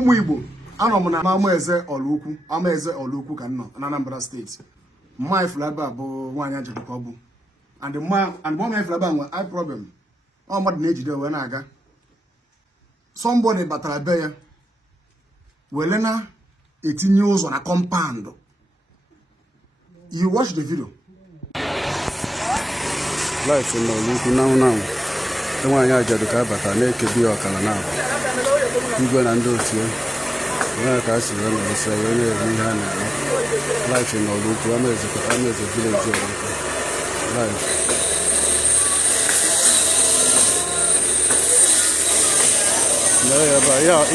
ụmụ Igbo anọ m na Amaeze Oraukwu ka nọ na Anambra steeti. Mma iflaba bụ nwaanyị ajadu ka ọ bụ. And mma iflaba nwe eye problem. Ọ mmadụ na-ejide wee na-aga. Somebody batara be ya wele na etinye ụzọ na compound. You watch the video. Life in Oraukwu now. Nwaanyị ajadu ka bata na-ekebi ọkala na igwe na ndị otu ya. Onye ka asị wee nọrọsịa wee na-eme ihe a na-eme. Life in Oraukwu, Amaeze village Oraukwu. Life.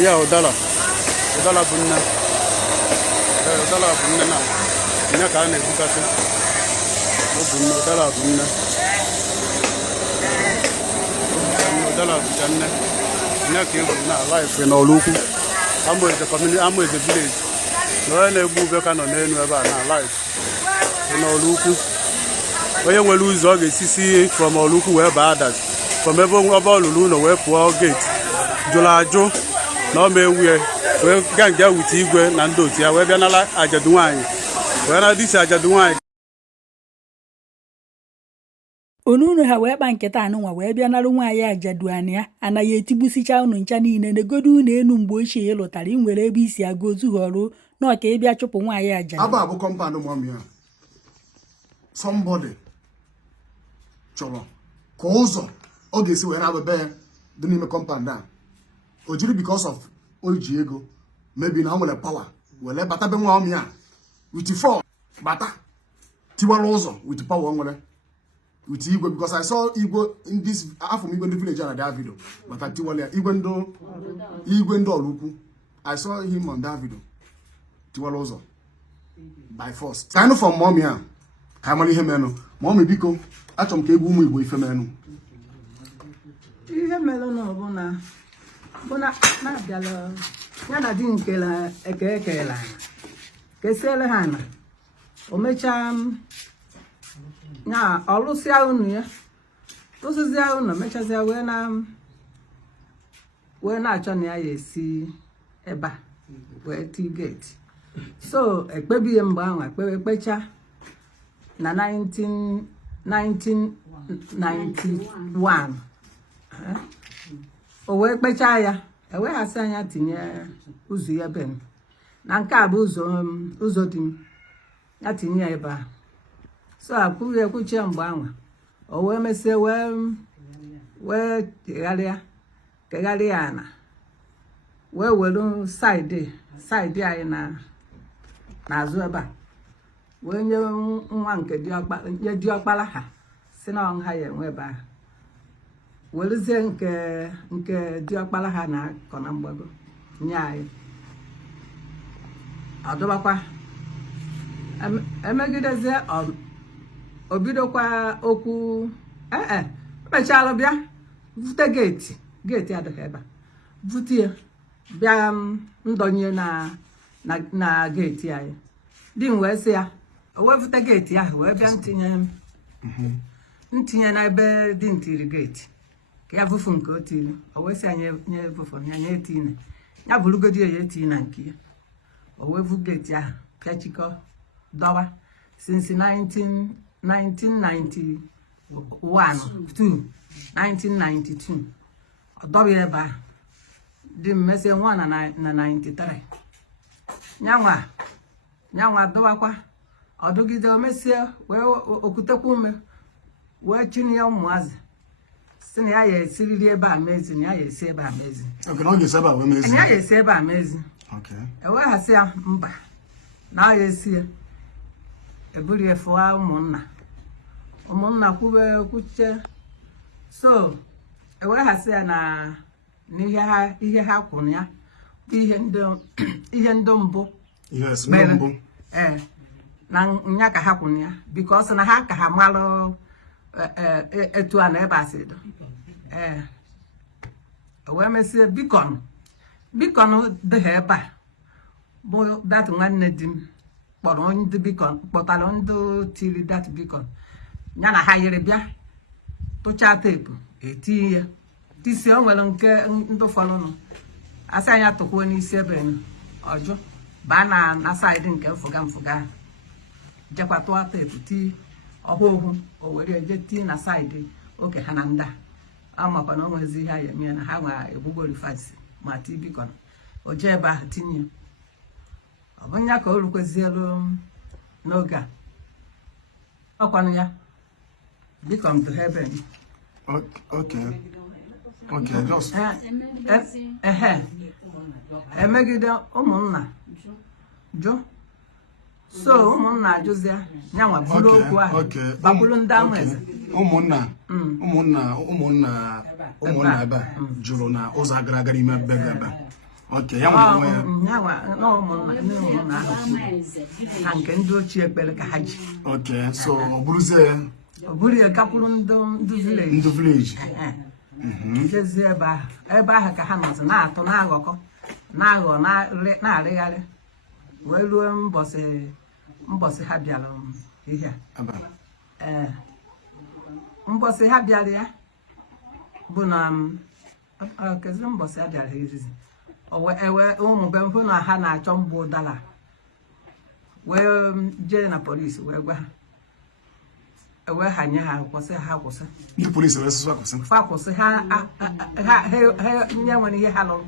Ya ụdala bụ nne. Ụdala bụ nne na nne ka a na-ebukasị. Ụdala bụ nne. Ụdala bụ nne. Nne ka ebu na life in Oraukwu. Amaeze village. Na onye na-egbu ube ka nọ n'elu ebe a na life in Oraukwu. Onye nwere ụzọ ọ ga-esisi from Oraukwu wee baa Adazi. From ebe ọ lụrụ ụlọ wee pụọ gate. Jụrụ ajụ na ọ ma ewuye wee gaa nje wute igwe na ndị otu ya wee bịa nala ajadu nwaanyị wee na disi ajadu nwaanyị onunu ha wee kpa nketa anụnwa wee bịa nara nwaanyị ajadu anya anaghị etigbusicha unu ncha niile negodo unu enu mgbe ochie ịlụtara ị nwere ebe isi aga ozu họrọ na ọka ịbịa chụpụ nwaanyị ajadu abụ compound mami ya somebody chọrọ ka ụzọ ọ ga-esi wee na-abebe ya dị n'ime compound a o jiri because of oji ego maybe na o nwere power wele bata be nwa ọmị a with four bata tiwara ụzọ with power nwere with igwe because I saw igwe in this afọ igwe ndị village na that video but I tiwara ya igwe ndị Oraukwu I saw him on that video tiwara ụzọ by force kind from mommy a ka mara ihe menụ mommy biko achọrọ m ka egwu ụmụ Igbo ife menụ ihe mere na ọbụna na-abịala ya na di nkele ekele kesiele ha na o mechaa ya ọlụsịa unu ya tụsịzịa unu mechazịa wee na-achọ na ya esi ebe a wee ti gate so ekpebighị mgbe ahụ ekpecha na 1991 o wee kpechaa ya eweghasị anya tinye ụzọ ya ben na nke a bụ ụzọ dị ya tinye ya ebe a so akwụghị ekwuchie mgbe ahụ o wee mesie wee kegharịa ana wee were saịdị anyị n'azụ ebe a wee nye nwa nke diọkpara ha si na ọnha ya enwe ebe ahụ werezie nke diọkpara ha na-akọ na mgbago nye anyị ọdụbakwa emegidezie obidokwa okwu mechalụ bịa vute geeti adịghị ebe a vute ya bịa ndọnye na geeti anyị di m wee sị ya o wee vute geeti ahụ wee bịa ntinye n'ebe dị ntiri geeti ka ya vufu nke otiri o wee sị ya nye vufu ya nye etine ya bụrụgodi ya etine na nke ya o wee vu geeti ahụ pịachikọ dọwa since 1992 ọ dọba ebe ahụ dị mmesi nwa na 93 nyanwa dọwakwa ọdụgide o mesie wee okutekwa ume wee chini ya ụmụazị si na ya esiriri ebe Amaeze na ya esi ebe Amaeze ya esi ebe Amaeze eweghasị ya mba na ya esi ya eburu ya fụa ụmụnna kwuche so eweghasị ya na ihe ha kwụrụ ya bụ ihe ndị mbụ na nya ka ha kwụrụ ya because na ha ka ha malụ etu a na ebe asị do wee mesie bikon dịghị ebe a bụ dat nwanne di m kpọrọ ndị bikon kpọtara ndị tiri dat bikon ya na ha yiri bịa tụchaa teepu etinye ya tisi o nwere nke ndị fọrọnụ asị anya tụkwuo n'isi ebe ọjụ baa na saịdị nke mfụga jekwa tụọ teepu tii ọhụụ o were je tii na saịdị oke ha na nda amakwa na o nwezi ihe a ya eme na ha nwa egbugbo rifasi ma tii bikọn o jee ebe ahụ tinye ọ bụ nya ka o rukwezielu n'oge a ọkwanụ ya bikọn to heaven. Okay, just emegide ụmụnna jụ so ụmụnna ajụzia nyanwa bụrụ okwu ahụ bakwuru ndị Amaeze ụmụnna ebe a jụrụ na ụzọ agara aga n'ime ebe ebe okay ya nyanwa na ụmụnna ahụ ha nke ndị ochie kpere ka ha ji okay so ọ bụrụ ya gakwuru ndị village jezie ebe ahụ ka ha nọzi na-atụ na-aghọ na-arịgharị wee ruo mbọsị ha bịara ihe mbọsị ha bịara ya bụ na kezi mbọsị ha bịara izizi ewe ụmụ be mpụ na ha na-achọ mgbe ụdara wee jee na polisi wee gwa ha ewe ha nye ha kwụsị ndị polisi kwụsị ha nye nwere ihe ha lụrụ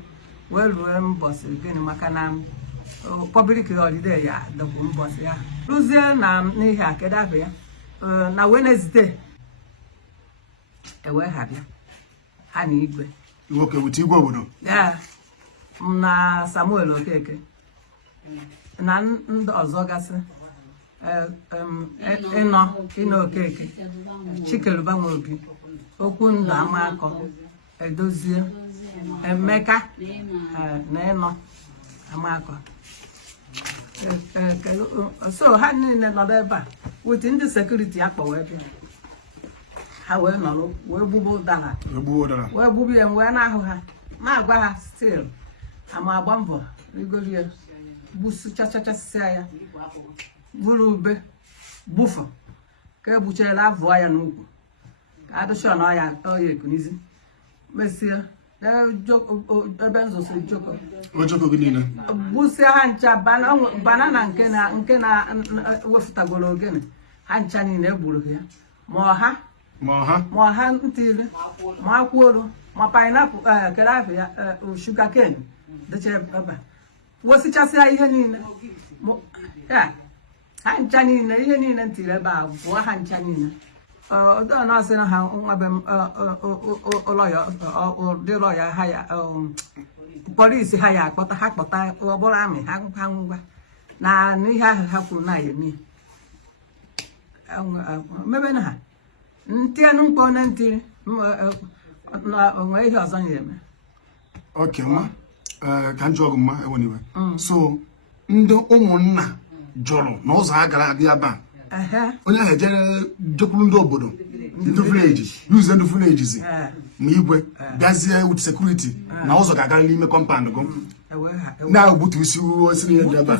wee ruo mbọsị gịnị maka na public holiday ya dọkwu mbọsị ya rụzie na n'ihe a kedu afọ ya na Wednesday ewe ha bịa ha na igwe nwoke wute igwe obodo ya na Samuel Okeke na ndị ọzọ gasị ịnọ Okeke Chikeluba Nwobi okwu ndụ Amakọ Edozie Emeka na ịnọ Amakọ so ha niile nọrọ ebe a wete ndị sekuriti akpọ wee bịa ha wee nọrọ wee gbubo ụdara wee gbubi ya wee na-ahụ ha na-agwa ha stil ama agba mbọ rigoro ya gbusichachachasịa ya buru ube bufu ka egbuchara avụọ ya n'ugwu ka adụcha na ọya ekunizi mesie ebe nzosiri ojoko gị niile gbusia ha ncha banana nke na wefụtagoro ogene ha ncha niile egburu ya ma ọha ntiri ma akwụoru ma painapụl kere afọ ya shuga ken dịcha ebe wosichasịa ihe niile ha ncha niile ihe niile ntiri ebe a bụọ ha ncha niile na-asị na ha nwabe ụlọ ya ha ya polisi ha ya akpọta ha kpọta ọbụrụ amị ha ngwa na n'ihe ahụ ha kwuru na ya eme mebe na ha ntianụ mkpọ na ntiri onwe ihe ọzọ ya eme okay ma ka m jụọ gị mma eweniwe so ndị ụmụnna jụrụ na ụzọ ha gara abịa ba onye ahụ ejere jekwuru ndị obodo ndị vileji yuze ndị vileji ma igwe bịazie with sekuriti na ụzọ ga-agara n'ime kọmpand gụ na-egbutu isi osiri ihe dị ebe a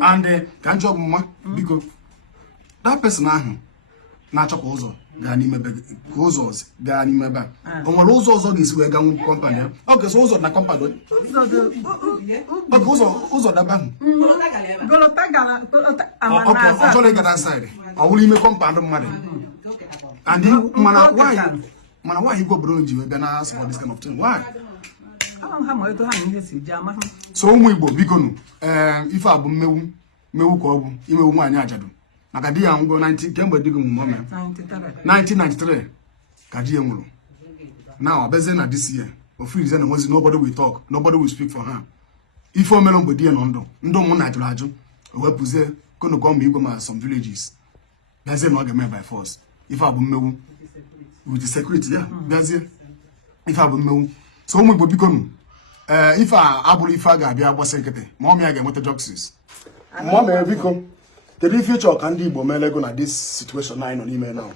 and ka m jụọ gị mma biko that person ahụ na-achọ ka ụzọ gaa n'ime ebe ka ụzọ gaa n'ime ebe a o nwere ụzọ ọzọ ga-esi wee gaa nwu kọmpand ya ọ ga-eso ụzọ na kọmpand oge ụzọ daba ahụ ọ chọrọ ịgata saịdị ọ wụrụ ime kọmpand mmadụ and mana nwaanyị igwe obodo ji wee bịa na asị this kind of thing why so ụmụ Igbo bikonu ife a bụ mmewu ka ọ bụ imewu nwaanyị ajadu maka di ya ngwo 90 kemgbe di gị mụmụ 1993 ka di ya nwụrụ na ọ bezie na this year ofirize na nwezi nobody will talk, nobody will speak for her. Ife o mere mgbe di ya nọ ndụ ndị ụmụnna jụrụ ajụ o wepụzie kono gọọmenti igwe ma some villages bezie na ọ ga-eme by force. Ife a bụ mmewu with the security ya bezie ife a bụ mmewu. So ụmụ Igbo bikonu ife a abụrụ ife a ga-abịa gbasa nkịtị ma ọ mịa ga-enweta justice. Ma ọ mere biko kedu ife ịchọ ka ndị Igbo mere ego na this situation anyị nọ n'ime now?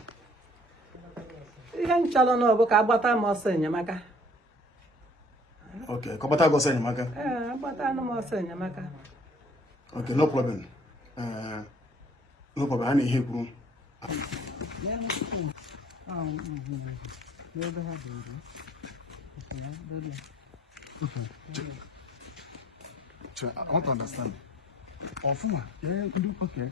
Ihe nchọrọ na ọ bụ ka agbata m ọsọ enyemaka. Okay, ka agbata gị ọsọ enyemaka? Agbata m ọsọ enyemaka. Okay, no problem. No problem, a na-ihe kwuru. I want to understand. Ofuma, okay.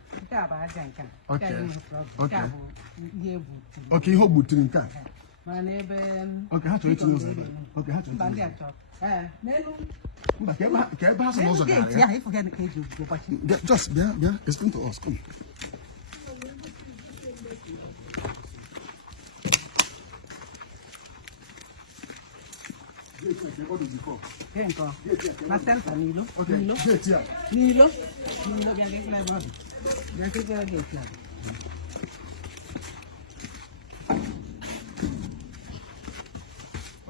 Okay, how good in car? Okay, how to eat news? Okay, how to eat news? Just, yeah, explain to us, come. What is it called? Okay, gate here. Nilo.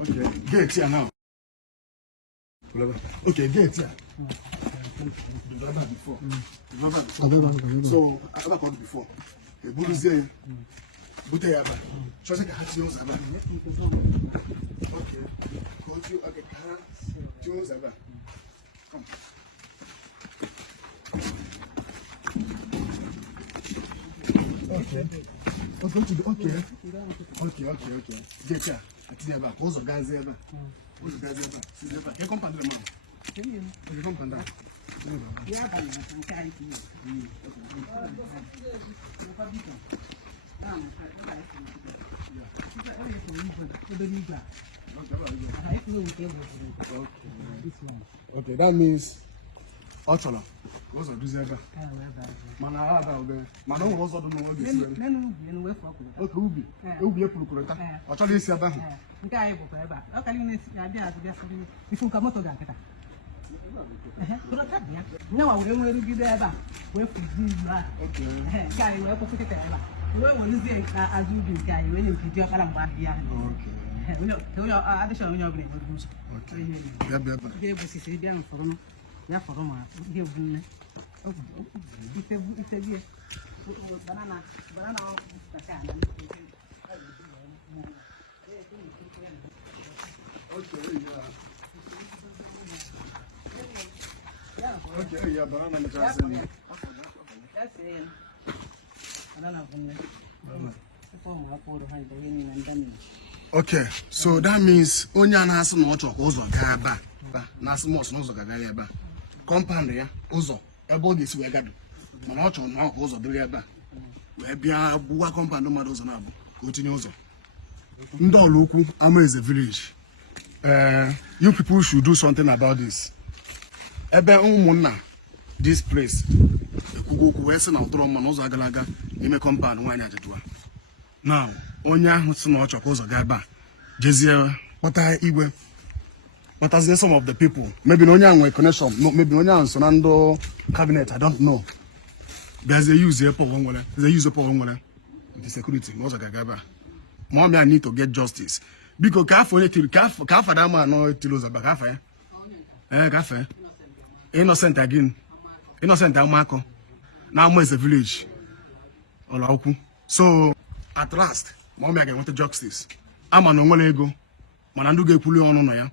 Okay, gate here now. Okay, gate here. Remember before. So, I ever called before. A Buddhist but I have just like a hat yours. Okay, call you a car. Jones ever. Come. Okay. What's going to do? Okay. Get here. I tell you about those guys ever. Those guys ever. See ever. Here come the man. Here come the Okay, that means Ochola. What's the reserve? Mana Mana was on the okay, Ubi a procurator. Ochola is about no, I wouldn't be there. Where could you are? Okay, guy, where put it ever. Where was it as you do, guy, when you put your alarm here? Okay, we know, I'll show you your brain. Okay, yeah, for Roma, give me. It's a dear banana, Okay, yeah, banana. Okay, so that means only an answer not your ozo gaba, Nasmos nozo gagaba. Compound ya, ozo, ebo this we gadu. Manocho no ozo dregaba. We be a bua compound no matters on abu. Continue ozo. Ndo Oraukwu, Amaeze village. You people should do something about this. Ebe umunna this place. Kugoku wese na otoro mo n'ụzọ agalaga ime compound nwanya ajadua. Now, onye ahụ si na ọchọ ka ụzọ ga ebe a jezie kpọta igwe kpọtazie some of the people. Maybe na onye ahụ nwere connection, no, maybe onye ahụ so na ndị cabinet, I don't know. There's a use airport nwere. There's a use airport nwere. The security n'ụzọ ga ebe a. Mom, I need to get justice. Because ka afọ onye tiri ka afọ da ma no tiri ụzọ ba ka afọ ya. Ka afọ ya. Innocent again. Innocent Amako. Now Amaeze village. Oraukwu. So at last, mommy again want justice. Ama no nwele ego. Mana ndu ga-ekwuli ọnụ no ya.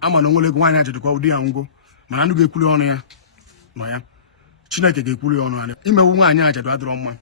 Ama no nwele ego nwanya jedikwa ụdị ya ngo. Mana ndu ga-ekwuli ọnụ ya no ya. Chineke ga-ekwuli ọnụ ya. Imewu nwanya ajadu adịrọ mma.